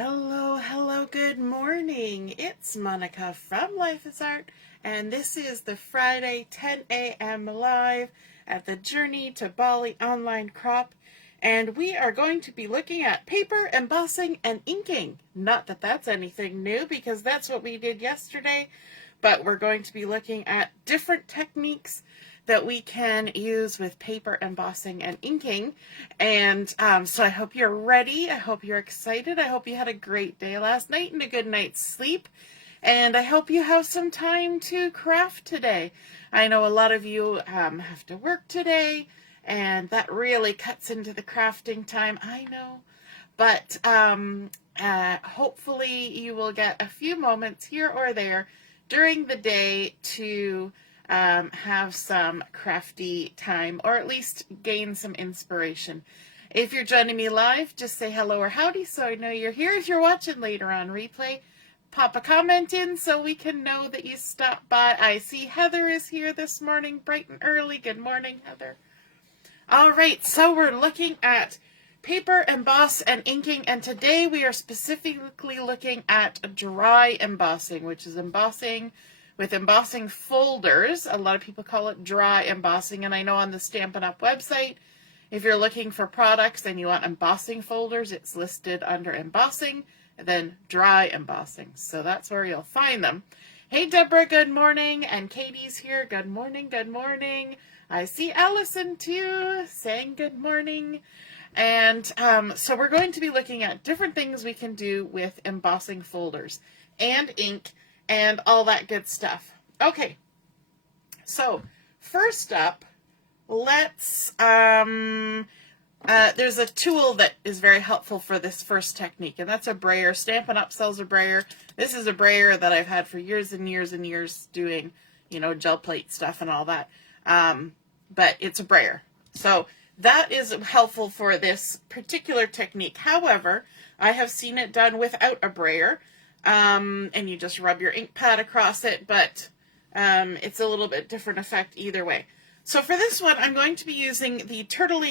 Hello, good morning. It's Monica from Life is Art, and this is the Friday 10 a.m. live at the Journey to Bali online crop, and we are going to be looking at paper, embossing, and inking. Not that that's anything new, because that's what we did yesterday, but we're going to be looking at different techniques that we can use with paper, embossing, and inking. And so I hope you're ready. I hope you're excited. I hope you had a great day last night and a good night's sleep. And I hope you have some time to craft today. I know a lot of you have to work today, and that really cuts into the crafting time. I know. But hopefully you will get a few moments here or there during the day to have some crafty time, or at least gain some inspiration. If you're joining me live, just say hello or howdy so I know you're here. If you're watching later on replay, pop a comment in so we can know that you stopped by. I see Heather is here this morning, bright and early. Good morning, Heather. All right, so we're looking at paper, emboss, and inking, and today we are specifically looking at dry embossing, which is embossing with embossing folders. A lot of people call it dry embossing, and I know on the Stampin' Up website, if you're looking for products and you want embossing folders, it's listed under embossing and then dry embossing. So that's where you'll find them. Hey Deborah, good morning, and Katie's here. Good morning, good morning. I see Allison too saying good morning. And so we're going to be looking at different things we can do with embossing folders and ink and all that good stuff. Okay, so first up, let's, there's a tool that is very helpful for this first technique, and that's a brayer. Stampin' Up sells a brayer. This is a brayer that I've had for years and years and years doing, you know, gel plate stuff and all that, but it's a brayer. So that is helpful for this particular technique. However, I have seen it done without a brayer. And you just rub your ink pad across it, but it's a little bit different effect either way. So for this one, I'm going to be using the Turtle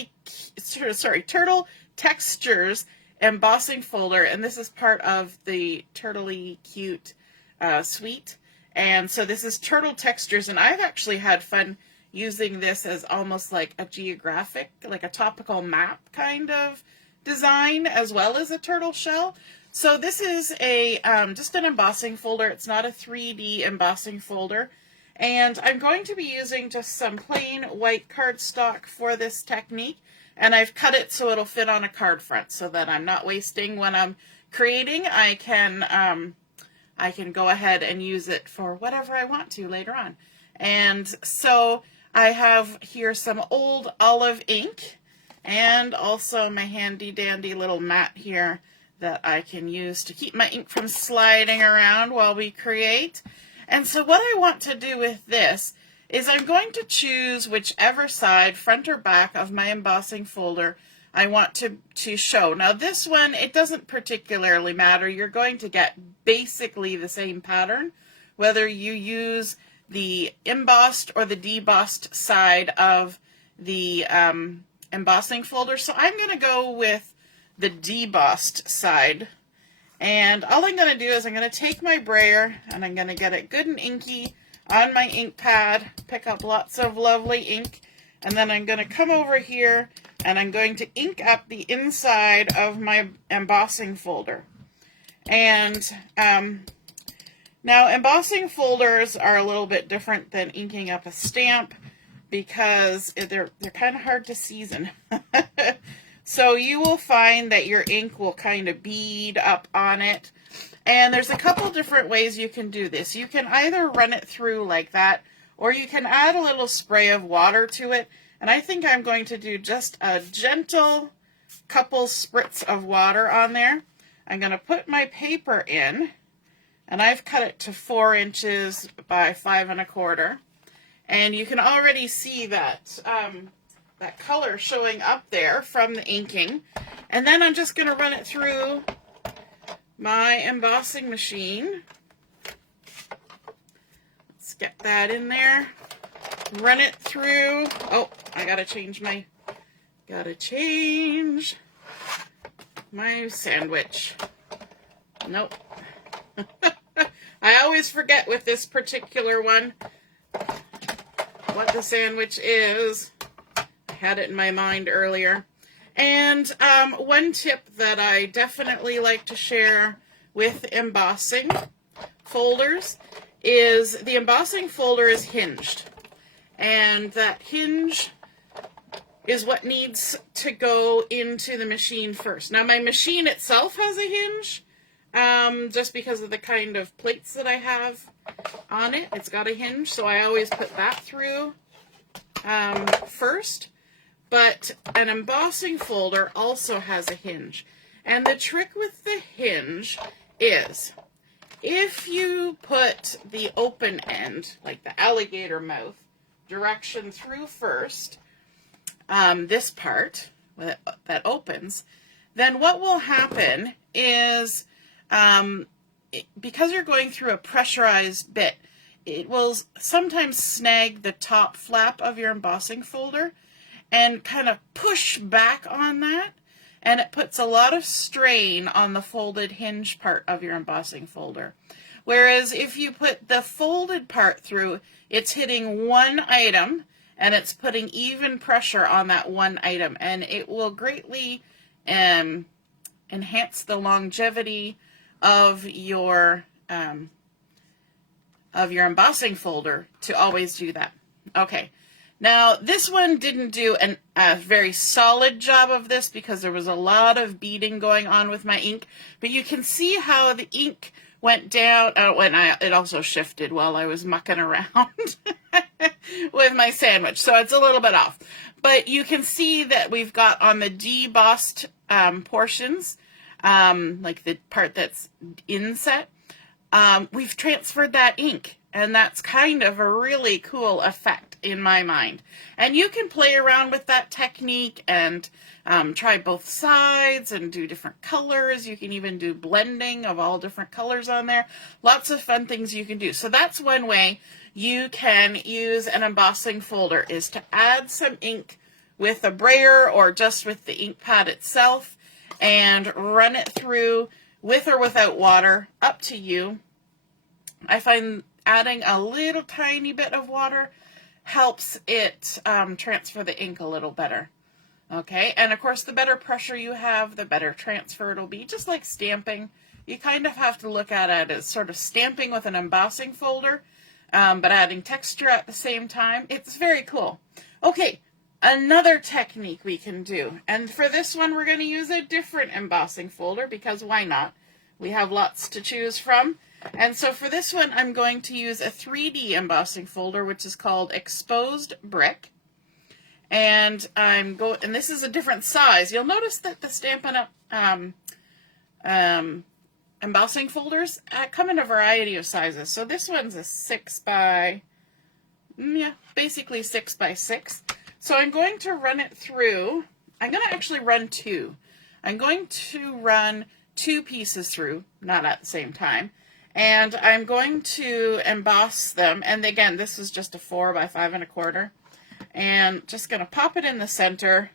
Textures embossing folder, and this is part of the Turtley Cute suite. And so this is Turtle Textures, and I've actually had fun using this as almost like a geographic, like a topical map kind of design, as well as a turtle shell. So this is a just an embossing folder. It's not a 3D embossing folder. And I'm going to be using just some plain white cardstock for this technique. And I've cut it so it'll fit on a card front so that I'm not wasting when I'm creating. I can go ahead and use it for whatever I want to later on. And so I have here some old olive ink and also my handy dandy little mat here that I can use to keep my ink from sliding around while we create. And so what I want to do with this is I'm going to choose whichever side, front or back, of my embossing folder I want to show. Now this one, it doesn't particularly matter. You're going to get basically the same pattern, whether you use the embossed or the debossed side of the embossing folder. So I'm going to go with the debossed side, and all I'm going to do is I'm going to take my brayer and I'm going to get it good and inky on my ink pad, pick up lots of lovely ink, and then I'm going to come over here and I'm going to ink up the inside of my embossing folder. And now embossing folders are a little bit different than inking up a stamp because they're kind of hard to season. So you will find that your ink will kind of bead up on it. And there's a couple different ways you can do this. You can either run it through like that, or you can add a little spray of water to it. And I think I'm going to do just a gentle couple spritz of water on there. I'm going to put my paper in, and I've cut it to 4 inches by 5 1/4. And you can already see that that color showing up there from the inking. And then I'm just going to run it through my embossing machine. Let's get that in there. Run it through. Oh, I gotta change my sandwich. Nope. I always forget with this particular one what the sandwich is. I had it in my mind earlier. And one tip that I definitely like to share with embossing folders is the embossing folder is hinged. And that hinge is what needs to go into the machine first. Now my machine itself has a hinge, just because of the kind of plates that I have on it. It's got a hinge, so I always put that through first. But an embossing folder also has a hinge. And the trick with the hinge is, if you put the open end, like the alligator mouth, direction through first, this part that opens, then what will happen is, because you're going through a pressurized bit, it will sometimes snag the top flap of your embossing folder and kind of push back on that, and it puts a lot of strain on the folded hinge part of your embossing folder. Whereas if you put the folded part through, it's hitting one item and it's putting even pressure on that one item, and it will greatly enhance the longevity of your embossing folder to always do that. Okay. Now, this one didn't do a very solid job of this because there was a lot of beading going on with my ink, but you can see how the ink went down. It also shifted while I was mucking around with my sandwich, so it's a little bit off. But you can see that we've got on the debossed portions, like the part that's inset, we've transferred that ink, and that's kind of a really cool effect in my mind. And you can play around with that technique and try both sides and do different colors. You can even do blending of all different colors on there. Lots of fun things you can do. So that's one way you can use an embossing folder, is to add some ink with a brayer or just with the ink pad itself and run it through with or without water, up to you. I find adding a little tiny bit of water helps it transfer the ink a little better. Okay, and of course the better pressure you have, the better transfer it'll be. Just like stamping, you kind of have to look at it as sort of stamping with an embossing folder, but adding texture at the same time. It's very cool. Okay, another technique we can do, and for this one we're going to use a different embossing folder because why not? We have lots to choose from. And so for this one, I'm going to use a 3D embossing folder, which is called Exposed Brick. And and this is a different size. You'll notice that the Stampin' Up! Embossing folders come in a variety of sizes. So this one's a basically 6 by 6. So I'm going to run it through. I'm going to actually run two. I'm going to run two pieces through, not at the same time. And I'm going to emboss them. And again, this is just a 4 by 5 1/4. And just going to pop it in the center.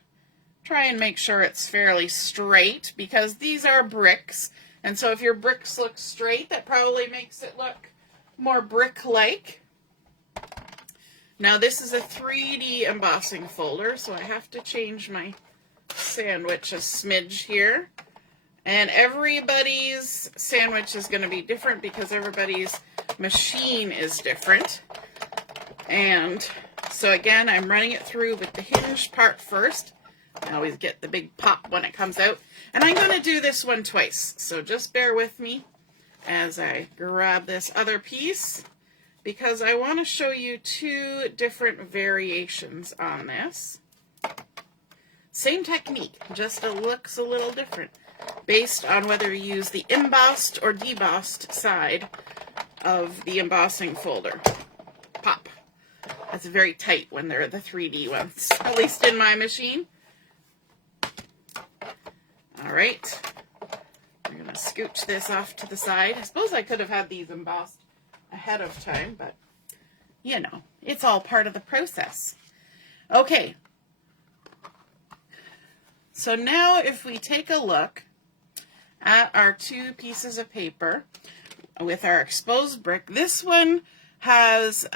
Try and make sure it's fairly straight because these are bricks. And so if your bricks look straight, that probably makes it look more brick-like. Now this is a 3D embossing folder, so I have to change my sandwich a smidge here. And everybody's sandwich is going to be different because everybody's machine is different. And so again, I'm running it through with the hinge part first. I always get the big pop when it comes out. And I'm going to do this one twice. So just bear with me as I grab this other piece, because I want to show you two different variations on this. Same technique, just it looks a little different based on whether you use the embossed or debossed side of the embossing folder. Pop. That's very tight when they're the 3D ones, at least in my machine. All right. I'm going to scooch this off to the side. I suppose I could have had these embossed ahead of time, but, you know, it's all part of the process. Okay. So now if we take a look at our 2 pieces of paper with our exposed brick. This one has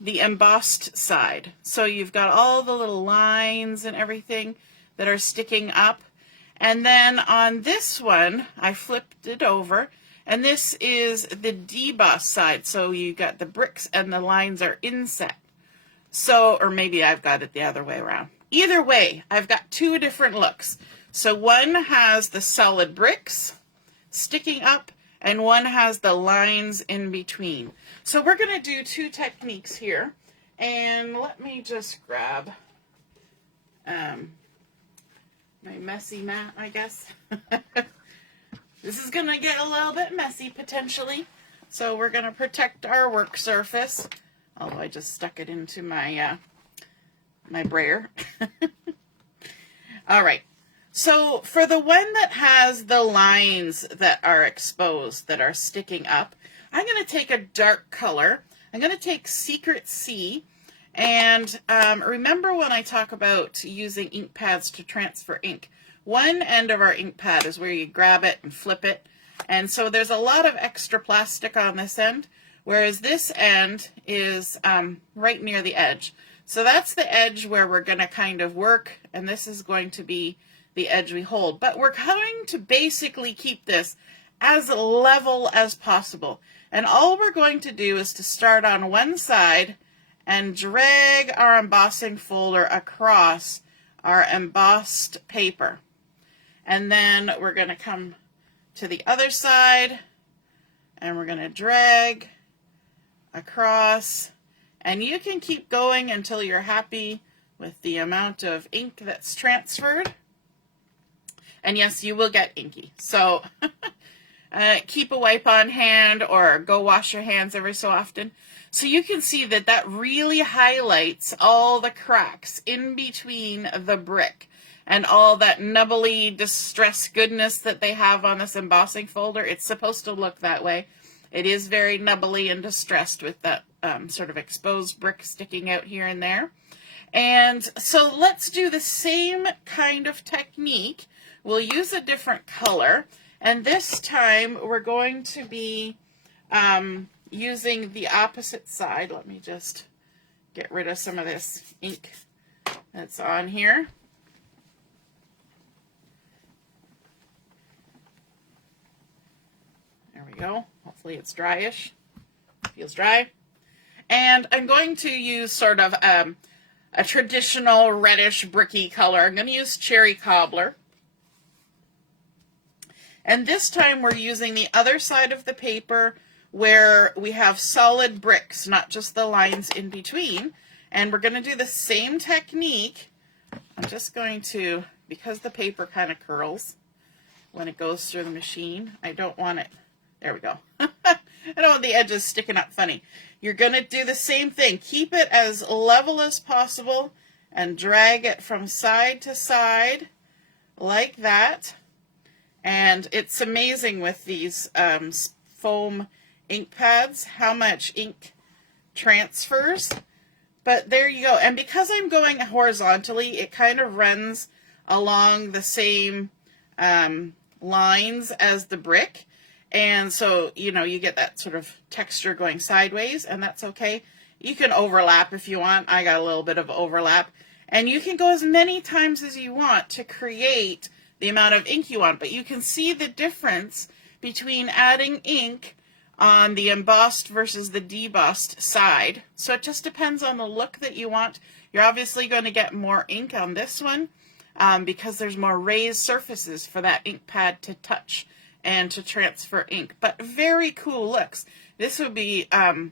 the embossed side. So you've got all the little lines and everything that are sticking up. And then on this one, I flipped it over, and this is the deboss side. So you got the bricks and the lines are inset. So, or maybe I've got it the other way around. Either way, I've got 2 different looks. So one has the solid bricks sticking up, and one has the lines in between. So we're going to do 2 techniques here. And let me just grab my messy mat, I guess. This is going to get a little bit messy potentially. So we're going to protect our work surface. Although I just stuck it into my my brayer. All right. So for the one that has the lines that are exposed, that are sticking up, I'm going to take a dark color. I'm going to take Secret C. And remember when I talk about using ink pads to transfer ink, one end of our ink pad is where you grab it and flip it. And so there's a lot of extra plastic on this end, whereas this end is right near the edge. So that's the edge where we're going to kind of work, and this is going to be the edge we hold. But we're going to basically keep this as level as possible. And all we're going to do is to start on one side and drag our embossing folder across our embossed paper. And then we're going to come to the other side and we're going to drag across. And you can keep going until you're happy with the amount of ink that's transferred. And yes, you will get inky. So keep a wipe on hand or go wash your hands every so often. So you can see that that really highlights all the cracks in between the brick and all that nubbly distress goodness that they have on this embossing folder. It's supposed to look that way. It is very nubbly and distressed with that sort of exposed brick sticking out here and there. And so let's do the same kind of technique. We'll use a different color. And this time we're going to be using the opposite side. Let me just get rid of some of this ink that's on here. There we go. Hopefully it's dryish. Feels dry. And I'm going to use sort of a traditional reddish bricky color. I'm going to use Cherry Cobbler. And this time we're using the other side of the paper where we have solid bricks, not just the lines in between. And we're going to do the same technique. I'm just going to, because the paper kind of curls when it goes through the machine, I don't want it, there we go. I don't want the edges sticking up funny. You're going to do the same thing. Keep it as level as possible and drag it from side to side like that. And it's amazing with these foam ink pads how much ink transfers. But there you go. And because I'm going horizontally, it kind of runs along the same lines as the brick. And so, you know, you get that sort of texture going sideways, and that's okay. You can overlap if you want. I got a little bit of overlap. And you can go as many times as you want to create the amount of ink you want. But you can see the difference between adding ink on the embossed versus the debossed side. So it just depends on the look that you want. You're obviously going to get more ink on this one because there's more raised surfaces for that ink pad to touch and to transfer ink. But very cool looks. This would be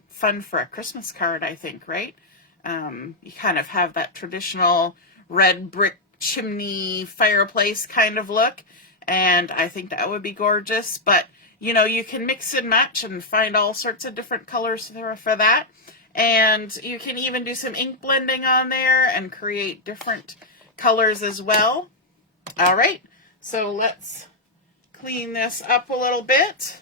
fun for a Christmas card, I think, right? You kind of have that traditional red brick chimney fireplace kind of look, and I think that would be gorgeous. But you know, you can mix and match and find all sorts of different colors for that. And you can even do some ink blending on there and create different colors as well. All right, so let's clean this up a little bit.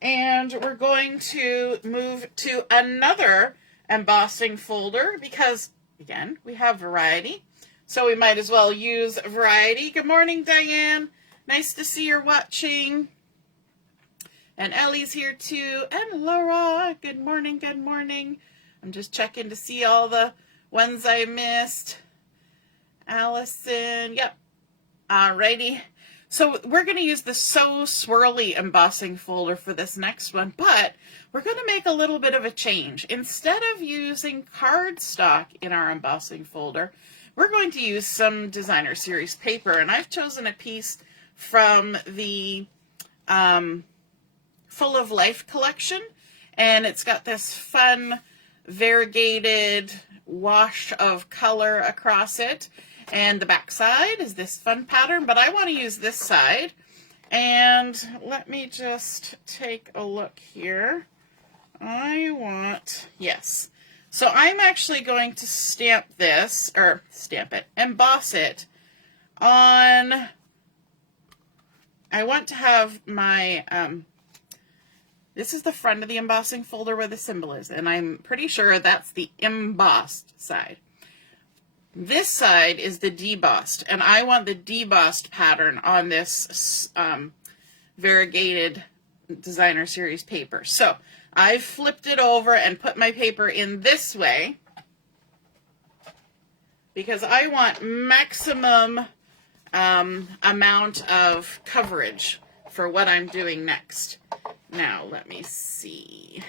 And we're going to move to another embossing folder because, again, we have variety. So we might as well use a variety. Good morning, Diane. Nice to see you're watching. And Ellie's here too. And Laura, good morning, good morning. I'm just checking to see all the ones I missed. Allison, yep. Alrighty. So we're going to use the So Swirly embossing folder for this next one, but we're going to make a little bit of a change. Instead of using cardstock in our embossing folder, we're going to use some designer series paper, and I've chosen a piece from the Full of Life collection, and it's got this fun variegated wash of color across it. And the back side is this fun pattern, but I want to use this side. And let me just take a look here. Yes. So I'm actually going to stamp this, or emboss it on, I want to have my, this is the front of the embossing folder where the symbol is, and I'm pretty sure that's the embossed side. This side is the debossed, and I want the debossed pattern on this variegated designer series paper. So I've flipped it over and put my paper in this way because I want maximum amount of coverage for what I'm doing next. Now, let me see.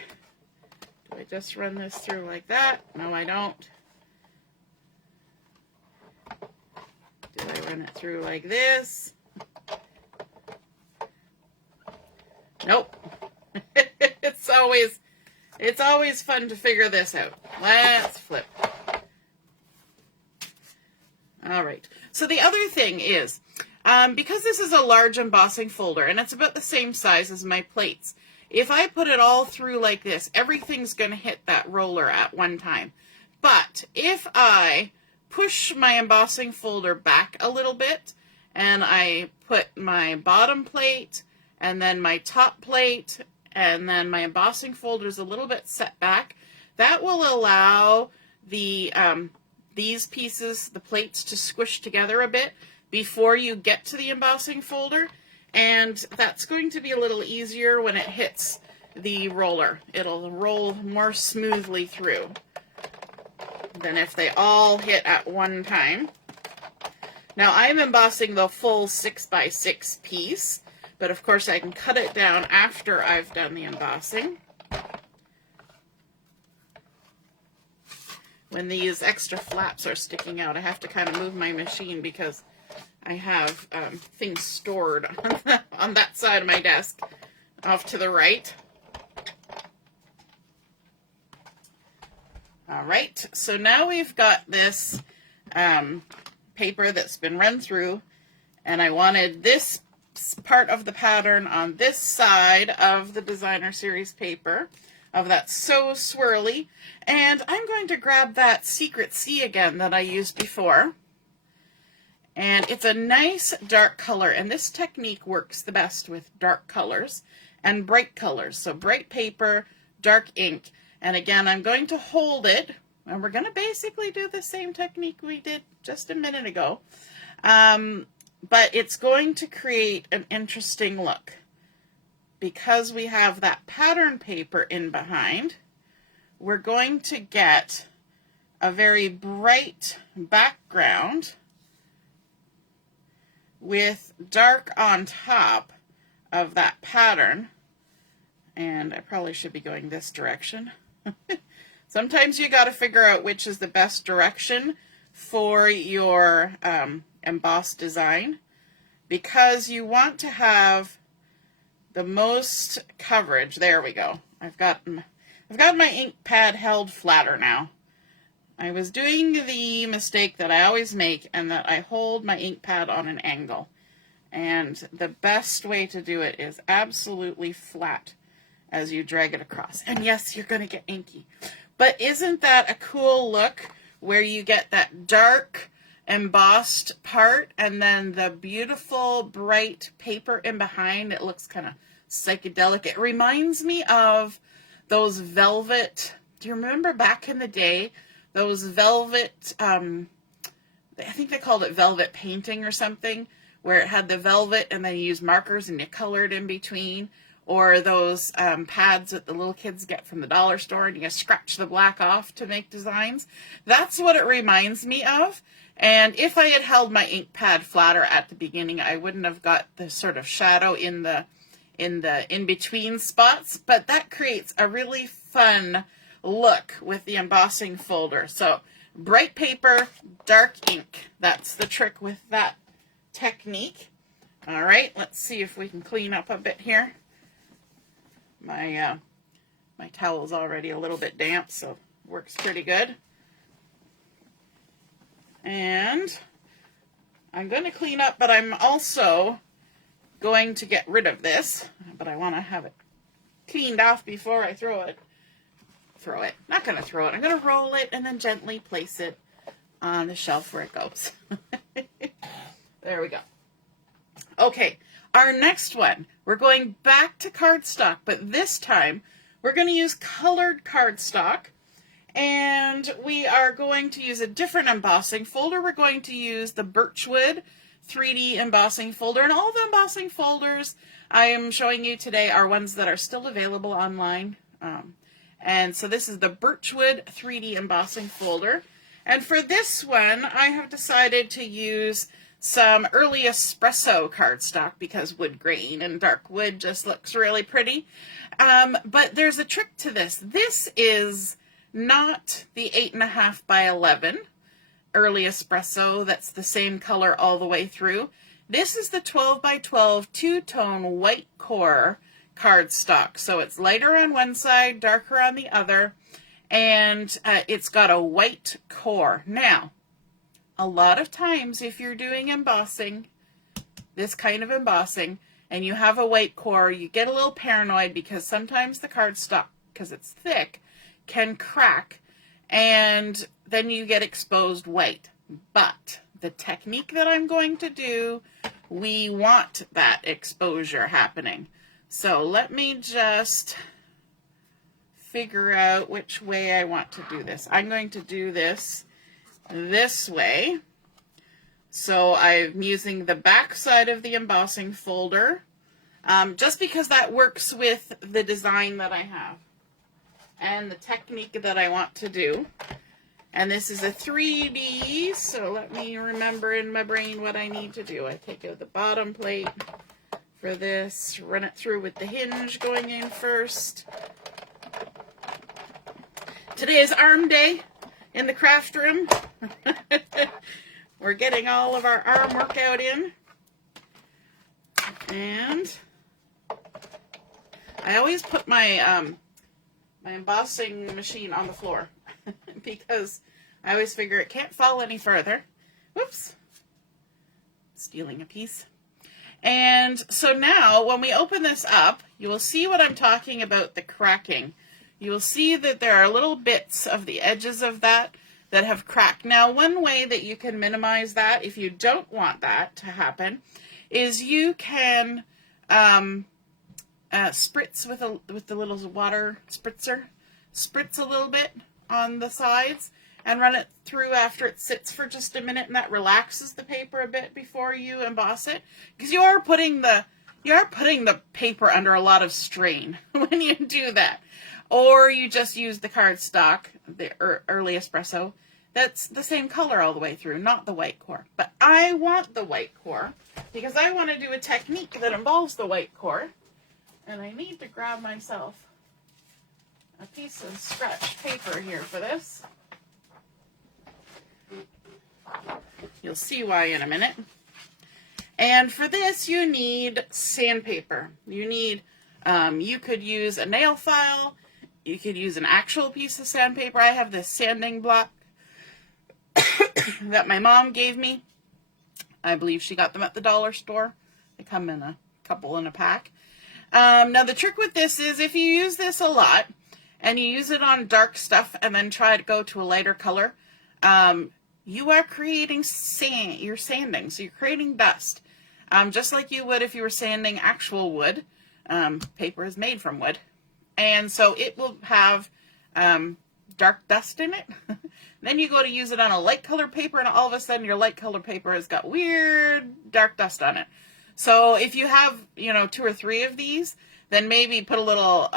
Do I just run this through like that? No, I don't. Do I run it through like this? Nope. It's always fun to figure this out. Let's flip. All right. So the other thing is, because this is a large embossing folder and it's about the same size as my plates, if I put it all through like this, everything's going to hit that roller at one time. But if I push my embossing folder back a little bit and I put my bottom plate and then my top plate and then my embossing folder is a little bit set back, that will allow the these pieces, the plates, to squish together a bit before you get to the embossing folder, and that's going to be a little easier when it hits the roller. It'll roll more smoothly through than if they all hit at one time. Now I'm embossing the full 6x6 piece, but of course I can cut it down after I've done the embossing. When these extra flaps are sticking out, I have to kind of move my machine because I have things stored on that side of my desk off to the right. All right, so now we've got this paper that's been run through, and I wanted this part of the pattern on this side of the designer series paper of that So Swirly, and I'm going to grab that Secret C again that I used before, and it's a nice dark color, and this technique works the best with dark colors and bright colors. So bright paper, dark ink. And again, I'm going to hold it, and we're going to basically do the same technique we did just a minute ago. But it's going to create an interesting look. Because we have that pattern paper in behind, we're going to get a very bright background with dark on top of that pattern. And I probably should be going this direction. Sometimes you got to figure out which is the best direction for your embossed design, because you want to have the most coverage. There we go. I've got my ink pad held flatter now. I was doing the mistake that I always make, and that I hold my ink pad on an angle. And the best way to do it is absolutely flat as you drag it across. And yes, you're going to get inky. But isn't that a cool look where you get that dark embossed part and then the beautiful bright paper in behind? It looks kind of psychedelic. It reminds me of those velvet, do you remember back in the day, those velvet I think they called it velvet painting or something, where it had the velvet and then you use markers and you colored in between, or those pads that the little kids get from the dollar store and you scratch the black off to make designs. That's what it reminds me of. And if I had held my ink pad flatter at the beginning, I wouldn't have got the sort of shadow in the in-between spots, but that creates a really fun look with the embossing folder. So bright paper, dark ink. That's the trick with that technique. All right, let's see if we can clean up a bit here. My towel's already a little bit damp, so works pretty good. And I'm going to clean up, but I'm also going to get rid of this, but I want to have it cleaned off before I throw it. Not going to throw it. I'm going to roll it and then gently place it on the shelf where it goes. There we go. Okay, our next one, we're going back to cardstock, but this time we're going to use colored cardstock, and we are going to use a different embossing folder. We're going to use the Birch Wood 3D embossing folder, and all the embossing folders I am showing you today are ones that are still available online. And so this is the Birch Wood 3D embossing folder. And for this one, I have decided to use some early Espresso cardstock because wood grain and dark wood just looks really pretty. But there's a trick to this. This is not the 8.5 by 11 early Espresso that's the same color all the way through. This is the 12 by 12 two-tone white core cardstock. So it's lighter on one side, darker on the other, and it's got a white core. Now, a lot of times if you're doing embossing, this kind of embossing, and you have a white core, you get a little paranoid because sometimes the cardstock, because it's thick, can crack, and then you get exposed white. But the technique that I'm going to do, we want that exposure happening. So let me just figure out which way I want to do this. I'm going to do this way. So I'm using the back side of the embossing folder, just because that works with the design that I have and the technique that I want to do. And this is a 3D, so let me remember in my brain what I need to do. I take out the bottom plate for this, run it through with the hinge going in first. Today is arm day in the craft room. We're getting all of our arm workout in. And I always put my my embossing machine on the floor because I always figure it can't fall any further. Whoops. Stealing a piece. And so now when we open this up, you will see what I'm talking about, the cracking. You will see that there are little bits of the edges of that have cracked. Now, one way that you can minimize that, if you don't want that to happen, is you can spritz with the little water spritzer, spritz a little bit on the sides and run it through after it sits for just a minute, and that relaxes the paper a bit before you emboss it, because you are putting the paper under a lot of strain when you do that. Or you just use the cardstock, the early Espresso, that's the same color all the way through, not the white core. But I want the white core because I want to do a technique that involves the white core. And I need to grab myself a piece of scratch paper here for this. You'll see why in a minute. And for this, you need sandpaper. You could use a nail file. You could use an actual piece of sandpaper. I have this sanding block that my mom gave me. I believe she got them at the dollar store. They come in a couple in a pack. Now the trick with this is if you use this a lot and you use it on dark stuff and then try to go to a lighter color, you are creating sand. You're sanding, so you're creating dust. Just like you would if you were sanding actual wood. Paper is made from wood. And so it will have dark dust in it. Then you go to use it on a light colored paper, and all of a sudden your light colored paper has got weird dark dust on it. So if you have, you know, 2 or 3 of these, then maybe put a little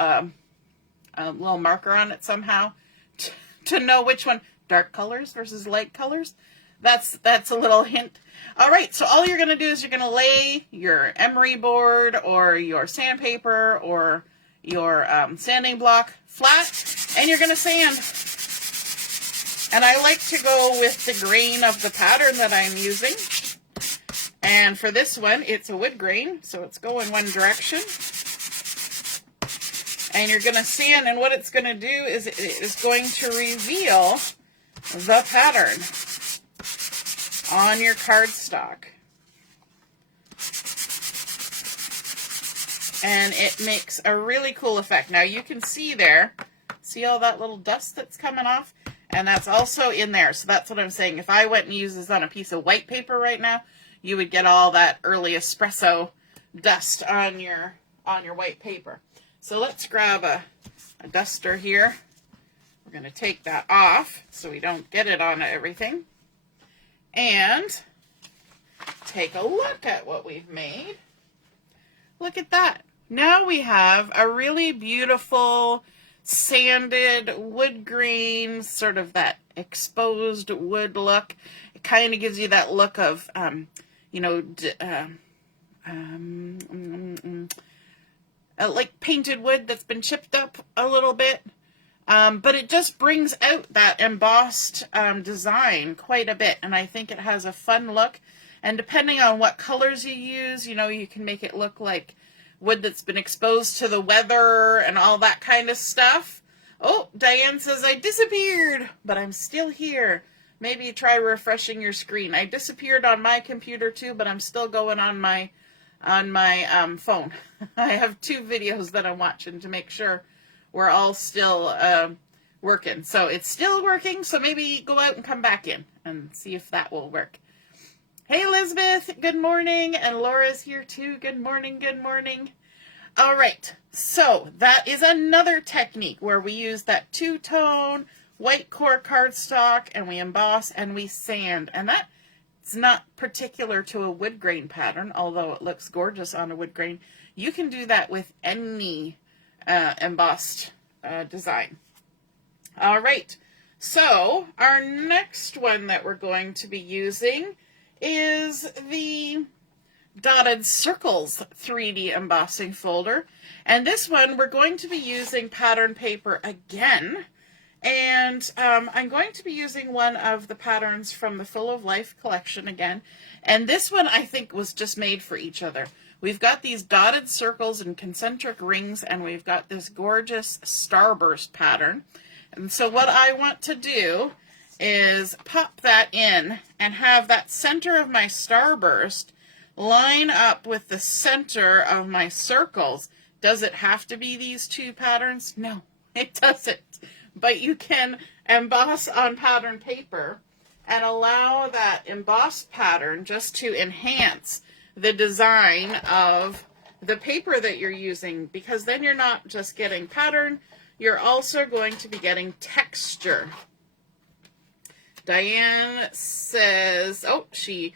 marker on it somehow to know which one, dark colors versus light colors. That's a little hint. All right, so all you're going to do is you're going to lay your emery board or your sandpaper or your sanding block flat, and you're going to sand. And I like to go with the grain of the pattern that I'm using. And for this one, it's a wood grain, so it's going one direction. And you're going to sand, and what it's going to do is it is going to reveal the pattern on your cardstock. And it makes a really cool effect. Now you can see there, see all that little dust that's coming off? And that's also in there. So that's what I'm saying. If I went and used this on a piece of white paper right now, you would get all that early espresso dust on your white paper. So let's grab a duster here. We're going to take that off so we don't get it on everything. And take a look at what we've made. Look at that. Now we have a really beautiful sanded wood grain, sort of that exposed wood look. It kind of gives you that look of, you know, like painted wood that's been chipped up a little bit. But it just brings out that embossed design quite a bit, and I think it has a fun look. And depending on what colors you use, you know, you can make it look like wood that's been exposed to the weather and all that kind of stuff. Oh, Diane says, I disappeared, but I'm still here. Maybe try refreshing your screen. I disappeared on my computer too, but I'm still going on my phone. I have 2 videos that I'm watching to make sure we're all still working. So it's still working, so maybe go out and come back in and see if that will work. Hey, Elizabeth, good morning. And Laura's here too. Good morning, good morning. All right, so that is another technique where we use that 2-tone white core cardstock and we emboss and we sand. And that's not particular to a wood grain pattern, although it looks gorgeous on a wood grain. You can do that with any embossed design. All right, so our next one that we're going to be using is the Dotted Circles 3D embossing folder. And this one we're going to be using pattern paper again. And I'm going to be using one of the patterns from the Full of Life collection again. And this one I think was just made for each other. We've got these dotted circles and concentric rings, and we've got this gorgeous starburst pattern. And so what I want to do is pop that in and have that center of my starburst line up with the center of my circles. Does it have to be these 2 patterns? No, it doesn't. But you can emboss on pattern paper and allow that embossed pattern just to enhance the design of the paper that you're using, because then you're not just getting pattern, you're also going to be getting texture. Diane says, oh, she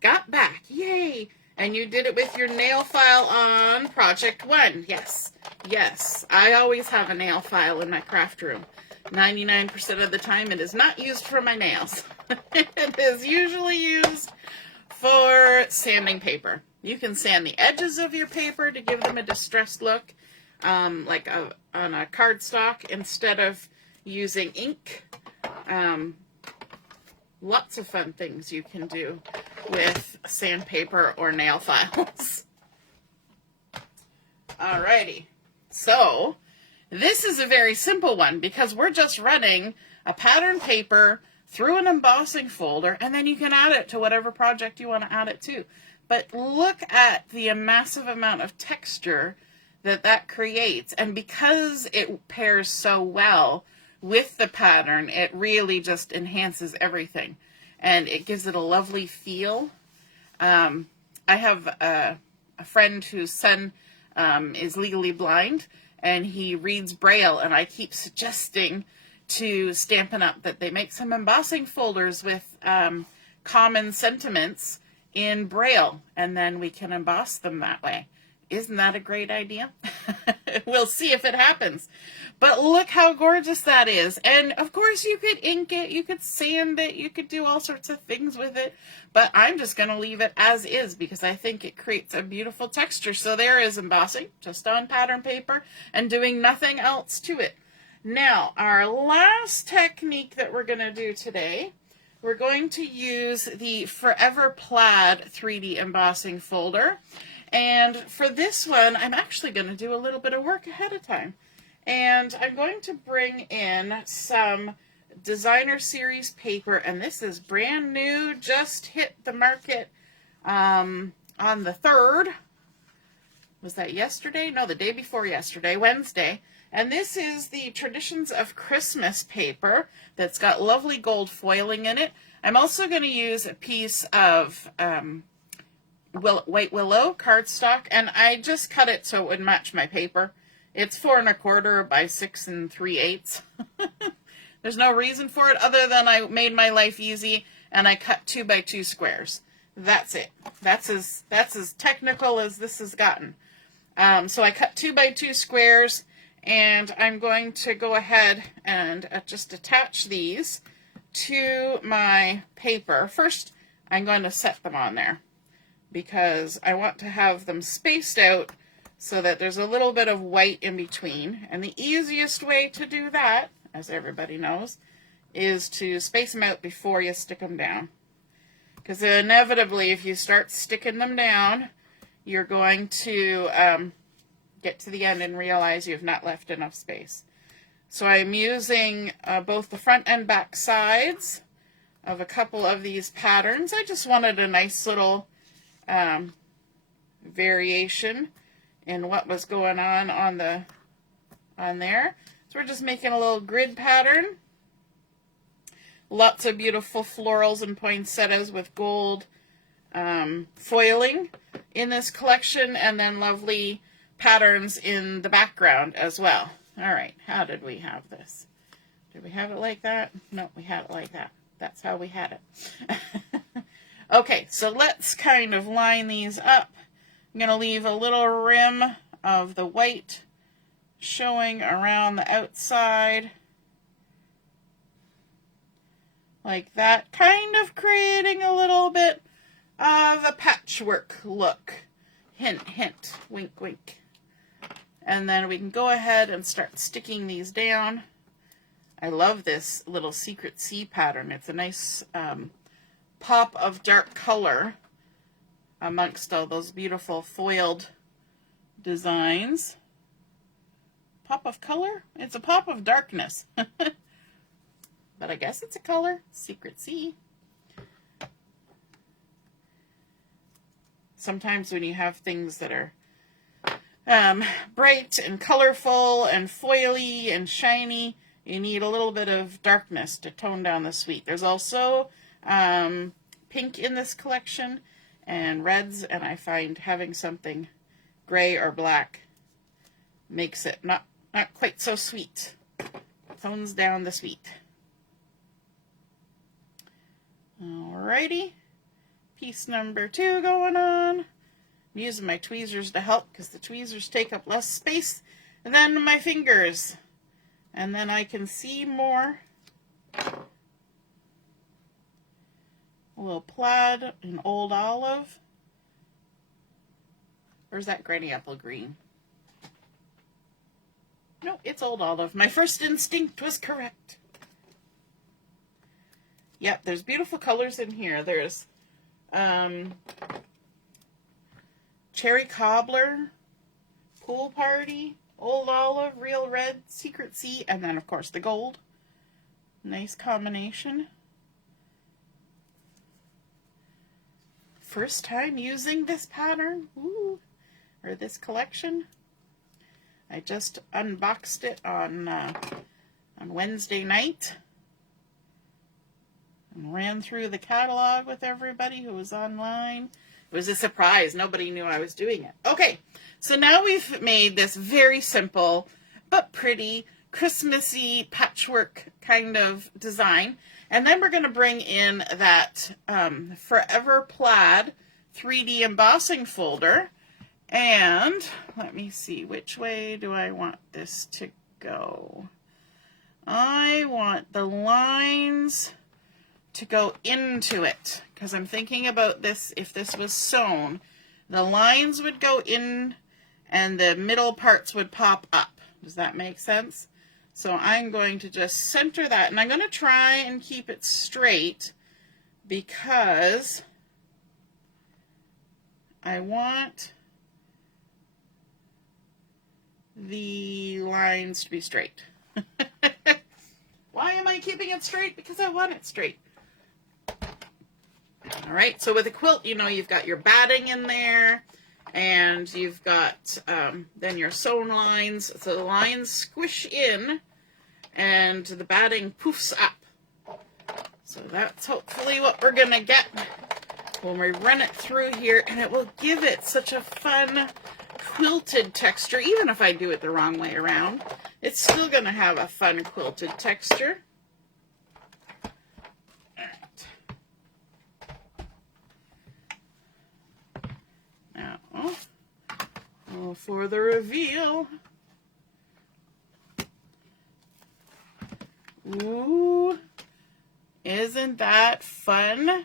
got back. Yay. And you did it with your nail file on Project 1. Yes. Yes. I always have a nail file in my craft room. 99% of the time it is not used for my nails. It is usually used for sanding paper. You can sand the edges of your paper to give them a distressed look, like on a cardstock, instead of using ink. Lots of fun things you can do with sandpaper or nail files. Alrighty, so this is a very simple one because we're just running a pattern paper through an embossing folder, and then you can add it to whatever project you want to add it to. But look at the massive amount of texture that creates, and because it pairs so well with the pattern, it really just enhances everything, and it gives it a lovely feel. I have a friend whose son is legally blind, and he reads Braille, and I keep suggesting to Stampin' Up! That they make some embossing folders with common sentiments in Braille, and then we can emboss them that way. Isn't that a great idea? We'll see if it happens. But look how gorgeous that is. And of course you could ink it, you could sand it, you could do all sorts of things with it. But I'm just going to leave it as is because I think it creates a beautiful texture. So there is embossing, just on pattern paper, and doing nothing else to it. Now, our last technique that we're going to do today, we're going to use the Forever Plaid 3D embossing folder. And for this one, I'm actually going to do a little bit of work ahead of time. And I'm going to bring in some Designer Series paper, and this is brand new, just hit the market on the 3rd. Was that yesterday? No, the day before yesterday, Wednesday. And this is the Traditions of Christmas paper that's got lovely gold foiling in it. I'm also going to use a piece of white willow cardstock, and I just cut it so it would match my paper. It's 4 1/4 by 6 3/8. There's no reason for it other than I made my life easy and I cut 2 by 2 squares. That's it. That's as technical as this has gotten. So I cut 2 by 2 squares, and I'm going to go ahead and just attach these to my paper. First, I'm going to set them on there because I want to have them spaced out so that there's a little bit of white in between. And the easiest way to do that, as everybody knows, is to space them out before you stick them down. Because inevitably, if you start sticking them down, you're going to get to the end and realize you've not left enough space. So I'm using both the front and back sides of a couple of these patterns. I just wanted a nice little variation in what was going on there. So we're just making a little grid pattern. Lots of beautiful florals and poinsettias with gold foiling in this collection, and then lovely patterns in the background as well. All right, how did we have this? Did we have it like that? No, we had it like that. That's how we had it. Okay, so let's kind of line these up. I'm going to leave a little rim of the white showing around the outside. Like that, kind of creating a little bit of a patchwork look. Hint, hint, wink, wink. And then we can go ahead and start sticking these down. I love this little Secret Sea pattern. It's a nice pop of dark color amongst all those beautiful foiled designs. Pop of color? It's a pop of darkness. But I guess it's a color. Secret Sea. Sometimes when you have things that are bright and colorful and foily and shiny, you need a little bit of darkness to tone down the sweet. There's also pink in this collection and reds, and I find having something gray or black makes it not quite so sweet. Tones down the sweet. Alrighty, piece number 2 going on. I'm using my tweezers to help because the tweezers take up less space than my fingers. And then I can see more. A little plaid and old olive. Or is that granny apple green? No, it's old olive. My first instinct was correct. Yep, there's beautiful colors in here. There's Cherry Cobbler, Pool Party, Old Olive, Real Red, Secret Sea, and then, of course, the gold. Nice combination. First time using this pattern, ooh, or this collection. I just unboxed it on Wednesday night. And ran through the catalog with everybody who was online. It was a surprise. Nobody knew I was doing it. Okay, so now we've made this very simple but pretty Christmassy patchwork kind of design. And then we're going to bring in that Forever Plaid 3D embossing folder. And let me see, which way do I want this to go? I want the lines to go into it, because I'm thinking about this. If this was sewn, the lines would go in and the middle parts would pop up. Does that make sense? So I'm going to just center that, and I'm going to try and keep it straight because I want the lines to be straight. Why am I keeping it straight? Because I want it straight. All right, so with a quilt, you know, you've got your batting in there, and you've got then your sewn lines. So the lines squish in, and the batting poofs up. So that's hopefully what we're going to get when we run it through here, and it will give it such a fun quilted texture. Even if I do it the wrong way around, it's still going to have a fun quilted texture. Now, for the reveal. Ooh, isn't that fun?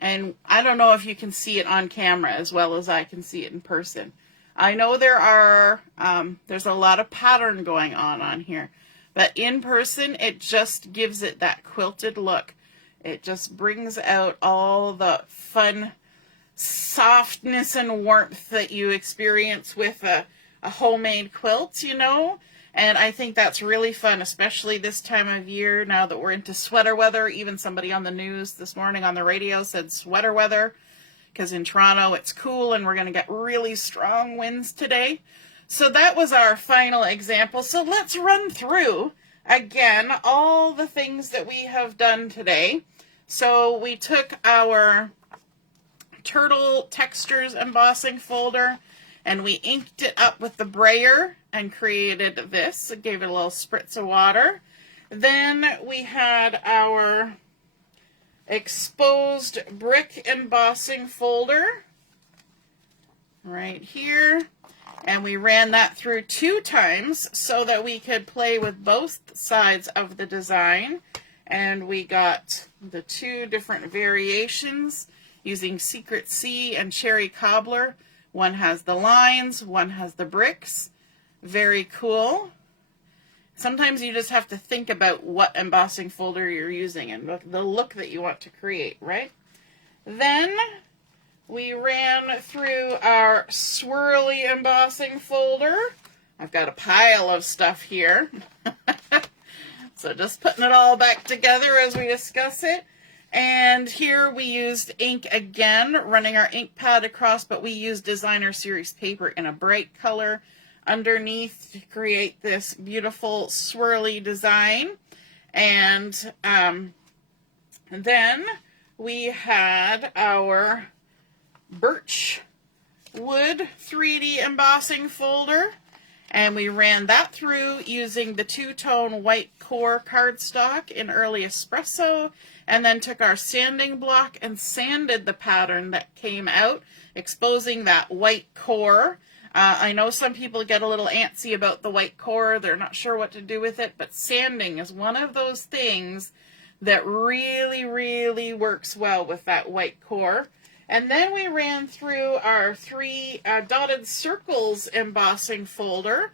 And I don't know if you can see it on camera as well as I can see it in person. I know there's a lot of pattern going on here, but in person, it just gives it that quilted look. It just brings out all the fun softness and warmth that you experience with a homemade quilt, you know? And I think that's really fun, especially this time of year, now that we're into sweater weather. Even somebody on the news this morning on the radio said sweater weather, because in Toronto it's cool and we're going to get really strong winds today. So that was our final example. So let's run through, again, all the things that we have done today. So we took our Turtle Textures embossing folder, and we inked it up with the brayer and created this. It gave it a little spritz of water. Then we had our exposed brick embossing folder right here, and we ran that through 2 times so that we could play with both sides of the design. And we got the 2 different variations using Secret Sea and Cherry Cobbler. One has the lines, one has the bricks. Very cool. Sometimes you just have to think about what embossing folder you're using and the look that you want to create, right? Then we ran through our Swirly embossing folder. I've got a pile of stuff here. So just putting it all back together as we discuss it. And here we used ink again, running our ink pad across, but we used Designer Series paper in a bright color underneath to create this beautiful swirly design. And then we had our Birch Wood 3D embossing folder, and we ran that through using the 2-tone white core cardstock in early Espresso, and then took our sanding block and sanded the pattern that came out, exposing that white core. I know some people get a little antsy about the white core. They're not sure what to do with it, but sanding is one of those things that really, really works well with that white core. And then we ran through our 3 dotted circles embossing folder,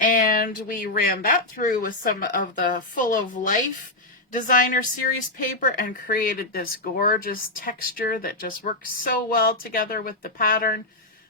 and we ran that through with some of the Full of Life Designer Series paper and created this gorgeous texture that just works so well together with the pattern.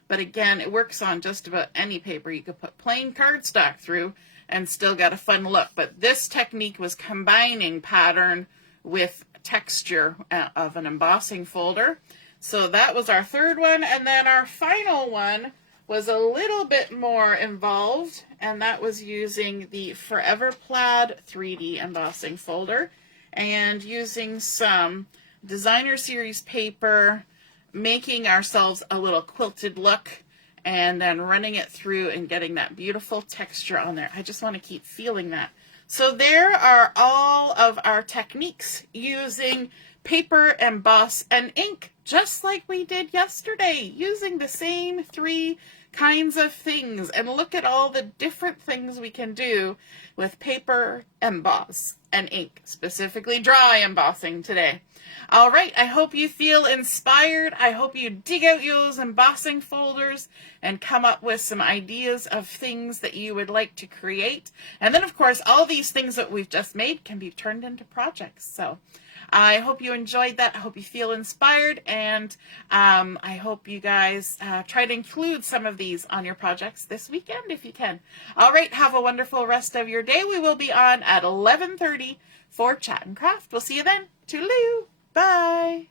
But again, it works on just about any paper. You could put plain cardstock through and still get a fun look. But this technique was combining pattern with texture of an embossing folder. So that was our 3rd one. And then our final one was a little bit more involved, and that was using the Forever Plaid 3D embossing folder and using some Designer Series paper, making ourselves a little quilted look, and then running it through and getting that beautiful texture on there. I just want to keep feeling that. So there are all of our techniques using paper, emboss, and ink, just like we did yesterday, using the same 3 kinds of things. And look at all the different things we can do with paper, emboss, and ink, specifically dry embossing today. All right, I hope you feel inspired. I hope you dig out those embossing folders and come up with some ideas of things that you would like to create. And then, of course, all these things that we've just made can be turned into projects. So I hope you enjoyed that. I hope you feel inspired, and I hope you guys try to include some of these on your projects this weekend if you can. All right, have a wonderful rest of your day. We will be on at 11:30 for Chat and Craft. We'll see you then. Toodaloo. Bye.